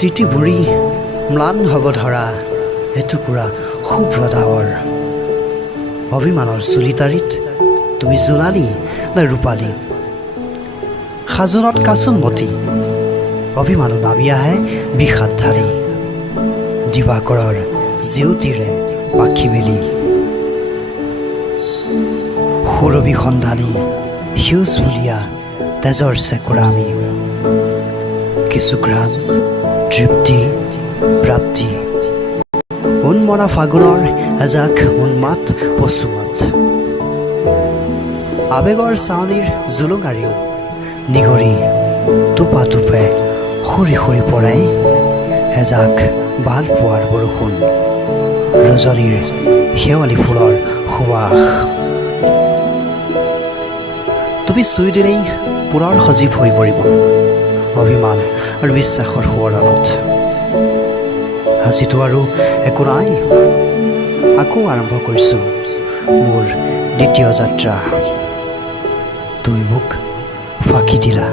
তিতি বুঢ়ী ম্লান হ'ব ধৰা এটুকুৰা শুভ্ৰ ডাৱৰ অভিমানৰ চুলিতাৰিত তুমি জোনালী নে ৰূপালী সাজোনত কাচোনমতী অভিমানো নামি আহে বিষাদ ঢালি দিবাকৰৰ জেউতিৰে পাখি মেলি সুৰভি সন্ধানী সেউজ ফুলীয়া তেজৰ চেকুৰা আমি কিছু ঘ্ৰাণ তৃপ্তি প্ৰাপ্তি উন্মনা ফাগুনৰ এজাক উন্মাত পচুৱাত আবেগৰ চাৱনিৰ জুলুঙাৰিও নিগৰি টোপা টোপে সৰি সৰি পৰাই এজাক ভাল পোৱাৰ বৰষুণ ৰজনীৰ শেৱালি ফুলৰ সুৱাস তুমি চুই দিলেই পুনৰ সজীৱ হৈ পৰিব অভিমান আৰু বিশ্বাসৰ সোঁৱৰণত আজিতো আৰু একো নাই আকৌ আৰম্ভ কৰিছোঁ মোৰ দ্বিতীয় যাত্ৰা তুমি মোক ফাঁকি দিলা